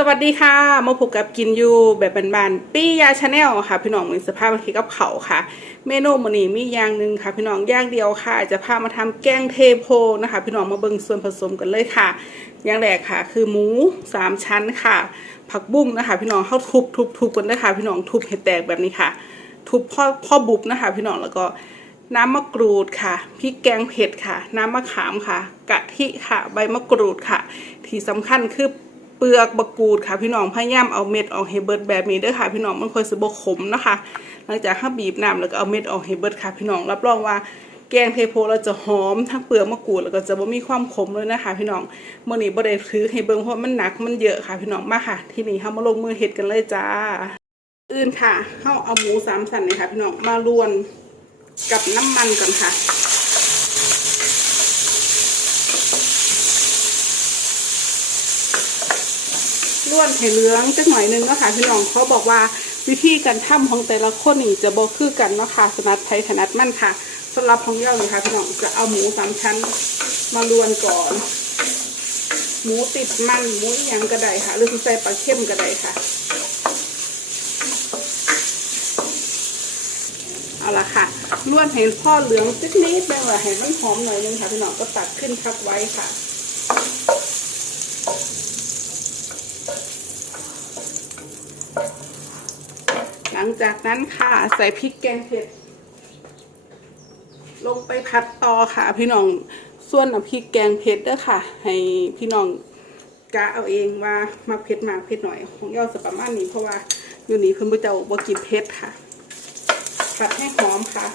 สวัสดีค่ะ มาพบกับกินยูแบบบานๆปี้ยาชาแนลค่ะ พี่น้องมีสภาพมาทีกับเขาค่ะ เมนูมันนี้มีอย่างหนึ่งค่ะ พี่น้องอย่างเดียวค่ะ จะพามาทำแกงเทโพนะคะ พี่น้องมาเบิ่งส่วนผสมกันเลยค่ะ อย่างแรกค่ะ คือหมูสามชั้นค่ะ ผักบุ้งนะคะ พี่น้องเข้าทุบทุบทุบกันเลยค่ะ พี่น้องทุบให้แตกแบบนี้ค่ะ ทุบพ่อพ่อบุบนะคะ พี่น้องแล้วก็น้ำมะกรูดค่ะพริกแกงเผ็ดค่ะ น้ำมะขามค่ะ กะทิค่ะ ใบมะกรูดค่ะ ที่สำคัญคือ เปลือกบะกรูดค่ะพี่น้องพยายามเอาเม็ดออกให้เบิดแบบนี้ด้อค่ะพี่น้องมันค่อยสิบขมนะคะหลังจากห้าบีบน้ำแล้วก็เอาเม็ดออกให้เบิดค่ะพี่น้องรับรองว่าแกงเทโพเราจะหอมทั้งเปลือกมะกรูดแล้วก็จะบ่มีความขมเลยนะคะ พี่น้องเมื้อนี้บ่ได้ถือให้เบิ่งเพราะมันหนักมันเยอะค่ะ พี่น้องมาค่ะ ที่นี่เฮามาลงมือเฮ็ดกันเลยจ้า อื่นค่ะเฮาเอาหมูสามสันนี่ค่ะ พี่น้องมารวนกับน้ำมันก่อนค่ะ ล้วนให้เหลืองจักหน่อยนึงเนาะค่ะพี่น้องเขาบอกว่าวิธีการทำของแต่ละคนนี่จะบ่คือกันเนาะค่ะสนัดไทยถนัดมั่นค่ะสำหรับของเย่านี่ค่ะพี่น้องจะเอาหมูสามชั้นมาลวนก่อน หมูติดมันหมูอหยังก็ไดค่ะ หรือใส่ปลาเข้มก็ไดค่ะเอาละค่ะล้วนให้พ่อเหลืองสักนิดนึงว่าให้มันหอมหน่อยนึงค่ะพี่น้องก็ตักขึ้นพักไว้ค่ะ หลังจากนั้นค่ะใส่พริกแกงเผ็ด ลงไปผัดต่อค่ะ พี่น้องส่วนน้ำพริกแกงเผ็ดด้วยค่ะ ให้พี่น้องกะเอาเองว่ามาเผ็ดมากเผ็ดหน่อยของยอดสประมาณนี้เพราะว่าอยู่นี่เพิ่นบ่เจ้าบ่กินเผ็ดค่ะผัดให้หอมค่ะ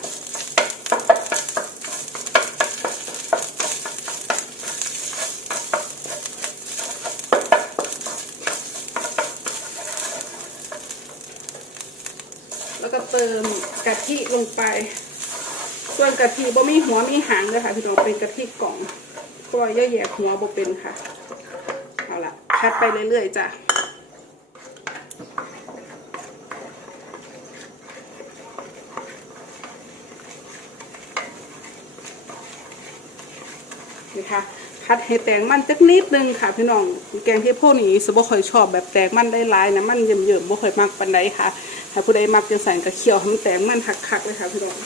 แล้วก็เติมกะทิลงไป ส่วนกะทิบ่มีหัวมีหางเลยค่ะพี่น้องเป็นกะทิกล่องกล้อยย่อยแยกหัวบ่เป็นค่ะ เอาละพัดไปเรื่อยๆจ้ะ นะคะคัดให้แตงมันจักนิดนึงค่ะ พี่น้องแกงเทโพนี้สบ่ค่อยชอบแบบแตงมันได้หลายนะมันเยิ่มๆบ่ค่อยมากปานใดค่ะถ้าผู้ใดมักจะใส่กระเคี่ยวให้มันแตงมันคักๆเลยค่ะพี่น้อง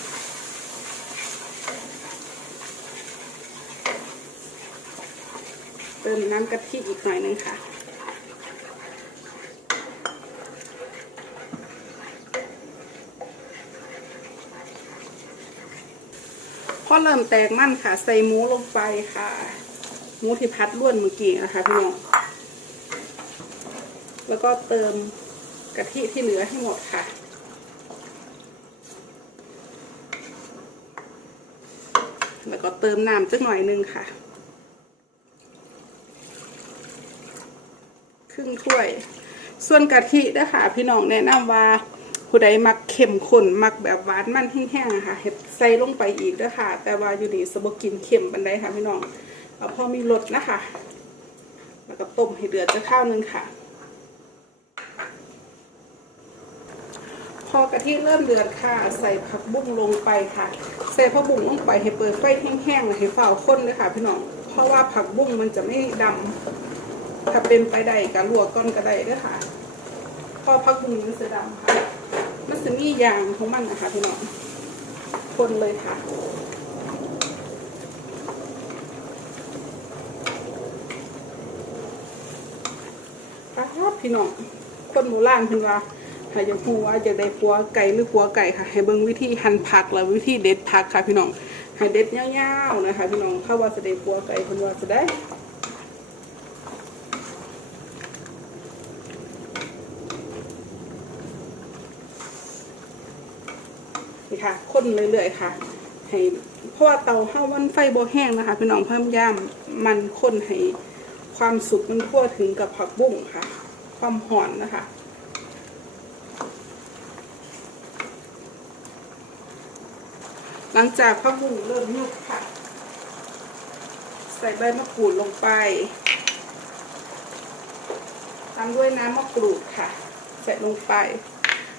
เติมน้ำกะทิอีกหน่อยนึงค่ะ เริ่มแตกมันค่ะ ใส่หมูลงไปค่ะหมูที่พัดล้วนเมื่อกี้นะคะพี่น้องแล้วก็เติมกะทิที่เหลือให้หมดค่ะ แล้วก็เติมน้ำจักหน่อยนึงค่ะ ครึ่งถ้วย ส่วนกะทินะคะพี่น้องแนะนำว่า ผู้ใดมักเค็มข้นมักแบบหวานมันแห้งๆค่ะเห็ดใส่ลงไปอีกด้วยค่ะ แต่ว่าอยู่ดีสบกินเค็มบันไดค่ะพี่น้องเอาพอมีรสนะคะแล้วก็ต้มให้เดือดจะข้าวนึงค่ะ พอกะทิเริ่มเดือดค่ะ ใส่ผักบุ้งลงไปค่ะ ใส่ผักบุ้งลงไปให้เปิดไฟแห้งๆให้เฝ้าข้นเลยค่ะ พี่น้องเพราะว่าผักบุ้งมันจะไม่ดำถ้าเป็นไปได้ก็ลวกก้อนก็ได้เด้วยค่ะพอผักบุ้งมันจะดำค่ะ มันจะมียางของมันนะคะพี่น้องคนเลยค่ะครับพี่น้องคนโบราณเพิ่นว่าถ้าอยากรู้ว่าอยากได้ปัวไก่หรือปัวไก่ค่ะ ให้เบิ่งวิธีหั่นผักและวิธีเด็ดผักค่ะพี่น้องให้เด็ดยาวๆนะคะพี่น้องถ้าว่าจะได้ปัวไก่เพิ่นว่าจะได้ นี่ค่ะคนเรื่อยๆค่ะ ให้เพราะว่าเตาเห้ามันไฟโบแห้งนะคะพี่น้องเพิ่มย่ามมันคนให้ความสุกมันทั่วถึงกับผักบุ้งค่ะ ความหอนนะคะหลังจากผักบุ้งเริ่มยุบค่ะ ใส่ใบมะกรูดลงไปตามด้วยน้ำมะกรูดค่ะ ใส่ลงไป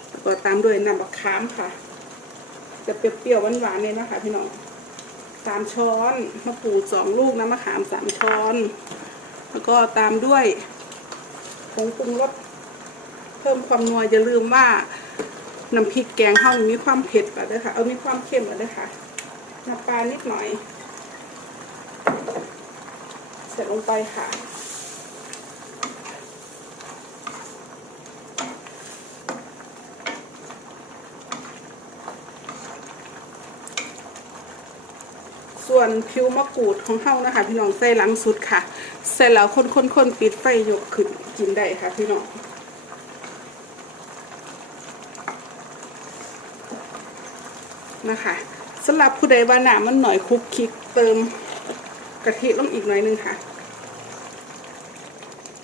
แล้วก็ตามด้วยน้ำมะขามค่ะ จะเปรี้ยวๆหวานๆเลยนะคะพี่น้องสามช้อนมะกรูดสองลูกน้ำมะขามสามช้อน แล้วก็ตามด้วยงปรุงรสเพิ่มความนัวอย่าลืมว่าน้ำพริกแกงเฮานี่มีความเผ็ดแล้วเด้อค่ะ เอามีความเค็มแล้วเด้อค่ะน้ำปลานิดหน่อย เสร็จลงไปค่ะ ส่วนผิวมะกรูดของเฮานะคะ พี่น้องใส่หลังสุดค่ะ ใส่แล้วคนคนคนปิดไฟยกขึ้นกินได้ค่ะพี่น้องนะคะสำหรับผู้ใดว่าหนามันหน่อยคลุกคลิกเติมกะทิลงอีกหน่อยนึงค่ะ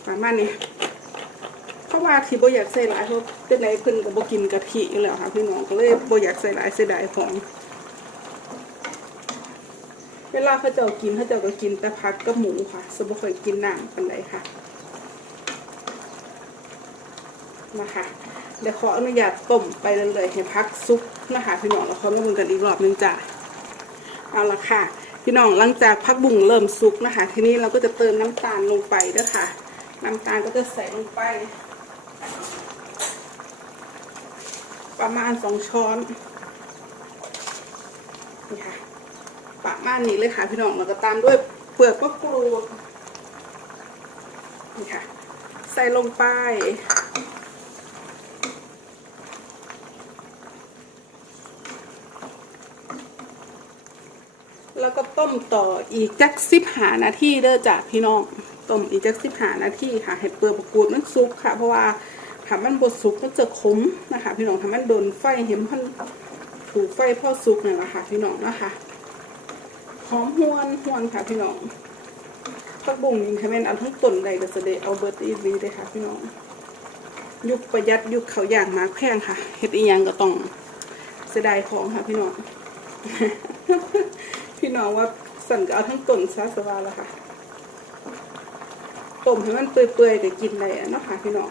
ประมาณนี้เพราะว่าที่โบอยากใส่หลายเพราะเป็นไรเพิ่นก็บกินกะทิอยู่แล้วค่ะพี่น้องก็เลยโบอยากใส่หลายเสียดายของ เวลาเขาเจ้ากินเขาเจ้าก็กินแต่ผักกับหมูค่ะสมบ่ค่อยกินหน้ำกันไดค่ะนะคะเดี๋ยวขออนุญาตต้มไปเรื่อยๆให้พักซุปนะคะพี่น้องแล้วเขามาบุญกันอีกรอบนึงจ้ะเอาละค่ะ พี่น้องหลังจากพักบุ้งเริ่มซุกนะคะ ทีนี้เราก็จะเติมน้ำตาลลงไปด้อค่ะ น้ำตาลก็จะใส่ลงไป ประมาณสองช้อนค่ะ ประ มาณนี้เลยค่ะพี่น้องแล้วก็ตามด้วยเปลือกมะกรูดนี่ค่ะ ใส่ลงไปแล้วก็ต้มต่ออีกจักสิบหานาทีเด้อจ้ะพี่น้องต้มอีกจักสิบหานาทีค่ะให้เปลือกมะกรูดมันสุกค่ะ เพราะว่าถ้ามันบดสุกมันจะขมนะคะ พี่น้องถ้ามันโดนไฟเห็นมันถูกไฟพ่อสุกเนี่ยแหละค่ะพี่น้องนะคะ หอมหวนหวนค่ะพี่น้องผักบุ้งนี่ค่ะแม่นเอาทั้งต้นใดก็จะได้เอาเบิร์ดอีวีเลยค่ะพี่น้อง ยุคประหยัดยุคเขาอย่างมากแพงค่ะเฮ็ดอีหยังก็ต้องเสียดายของค่ะพี่น้อง พี่น้องว่าสั่นก็เอาทั้งต้นซะสบาแล้วค่ะต้มให้มันเปื่อยๆก็กินได้เนาะค่ะพี่น้อง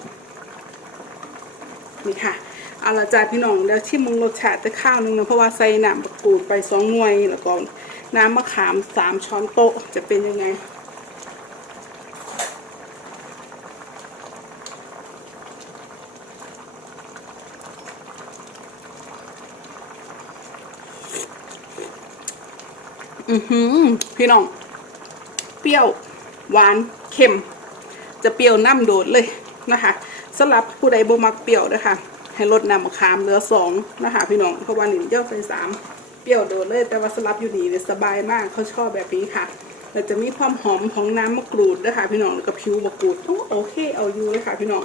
นี่ค่ะเอาละจ้าพี่น้องแล้วชิมมึงรสชาติจะข้าวนึงนะเพราะว่าใส่น้ำมะกรูดไปสองหน่วยแล้วก็ น้ำมะขามสามช้อนโต๊ะจะเป็นยังไง อือหือ พี่น้อง เปรี้ยว หวาน เค็ม จะเปรี้ยวน้ำโดดเลยนะคะสำหรับผู้ใดบ่มักเปรี้ยวนะคะให้ลดน้ำมะขามเหลือสองนะคะพี่น้องเพราะว่าหนึ่งยอดใส่สาม เปรี้ยวโดดเลย แต่ว่าสำหรับอยู่นี่เนี่ยสบายมากเขาชอบแบบนี้ค่ะแล้วจะมีความหอมของน้ำมะกรูดนะคะพี่น้องแล้วก็ผิวมะกรูดโอ้โอเคเอาอยู่เลยค่ะพี่น้อง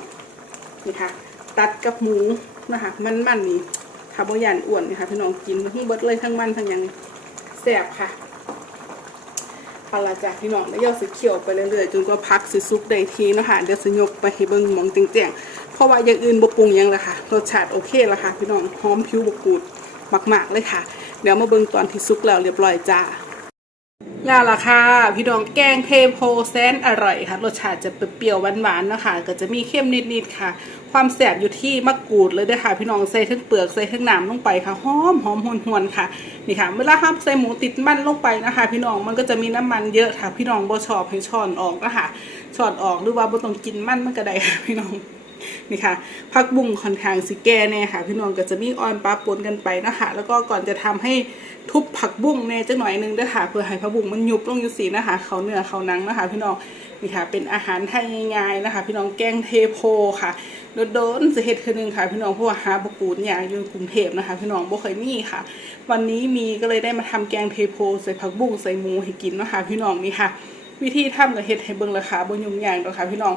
นี่ค่ะ ตัดกับหมูนะคะ มันมันนี่คาร์โบยานอ้วนนี่ค่ะพี่น้องกินทั้งเบิดเลยทั้งมันทั้งยังแซ่บค่ะเอาละจ้ะพี่น้องแล้วย่อสิเขียวไปเรื่อยๆจนกว่าพักสิสุกได้ทีนะคะเดี๋ยวสิยกไปให้เบิ่งมองแจ้งๆเพราะว่าอย่างอื่นบ่ปรุงยังละค่ะรสชาติโอเคละค่ะพี่น้องหอมผิวบกูด มาก ๆ เลยค่ะ เดี๋ยวมาเบิ่งตอนที่สุกแล้วเรียบร้อยจ้าแล้วล่ะค่ะ พี่น้องแกงเทโพแซนอร่อยค่ะรสชาติจะเปรี้ยวหวานๆนะคะก็จะมีเข้มนิดๆค่ะ ความแสบอยู่ที่มะกรูดเลยด้อค่ะ พี่น้องใส่ทั้งเปลือกใส่ทั้งน้ำลงไปค่ะหอมหอมหวนๆค่ะนี่ค่ะเวลาทำใส่หมูติดมันลงไปนะคะ พี่น้องมันก็จะมีน้ำมันเยอะค่ะ พี่น้องบ่ชอบให้ช้อนออกนะคะช้อนออกหรือว่าบ่ต้องกินมันมันก็ได้ค่ะพี่น้อง นี่ค่ะผักบุ้งค่อนข้างสิแก่แน่ค่ะ พี่น้องก็จะมีออนปลาปนกันไปนะคะแล้วก็ก่อนจะทำให้ทุบผักบุ้งแน่จังหน่อยหนึงด้วยค่ะเพื่อให้ผักบุ้งมันยุบลงอยู่สีนะคะ เขาเนื้อเขาหนังนะคะ พี่น้องนี่ค่ะเป็นอาหารไทยง่ายๆนะคะ พี่น้องแกงเทโพค่ะโดนๆสิเฮ็ดคือหนึงค่ะ พี่น้องเพราะว่าหาบกูดเนี่ากอยู่กรุงเทพนะคะ พี่น้องบ่เคยมีค่ะ วันนี้มีก็เลยได้มาทำแกงเทโพใส่ผักบุ้งใส่หมูให้กินนะคะ พี่น้องนี่ค่ะ วิธีทำก็เฮ็ดให้เบิ่งราคาบ่ยุ่งยากดอกค่ะพี่น้อง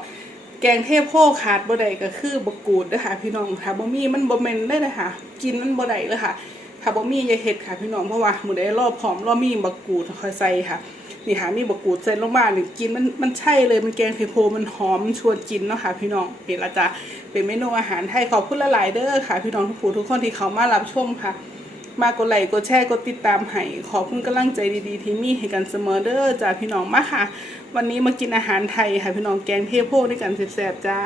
แกงเทพโพขาดบ่ได้ก็คือบกูดเด้อค่ะพี่น้องถ้าบ่มีมันบ่แม่นเลยนะคะกินมันบ่ได้เลยค่ะถ้าบ่มีอย่าเฮ็ดค่ะพี่น้องเพราะว่ามื้อใดรอบพร้อมรอมีบักกูดค่อยใส่ค่ะนี่ค่ะมีบักกูดใส่ลงมานี่กินมันมันใช่เลยมันแกงเทโพมันหอมชวนกินเนาะค่ะพี่น้องเป็นละจ้ะเป็นเมนูอาหารไทยขอบคุณหลายเด้อค่ะ พี่น้องทุกผู้ทุกคนที่เขามารับชมค่ะ มากดไลค์กดแชร์กดติดตามให้ขอบคุณกำลังใจดีๆ ที่มีให้กันเสมอเด้อจ้าพี่น้องมาค่ะ วันนี้มากินอาหารไทยค่ะพี่น้องแกงเทโพด้วยกันแซ่บๆจ้า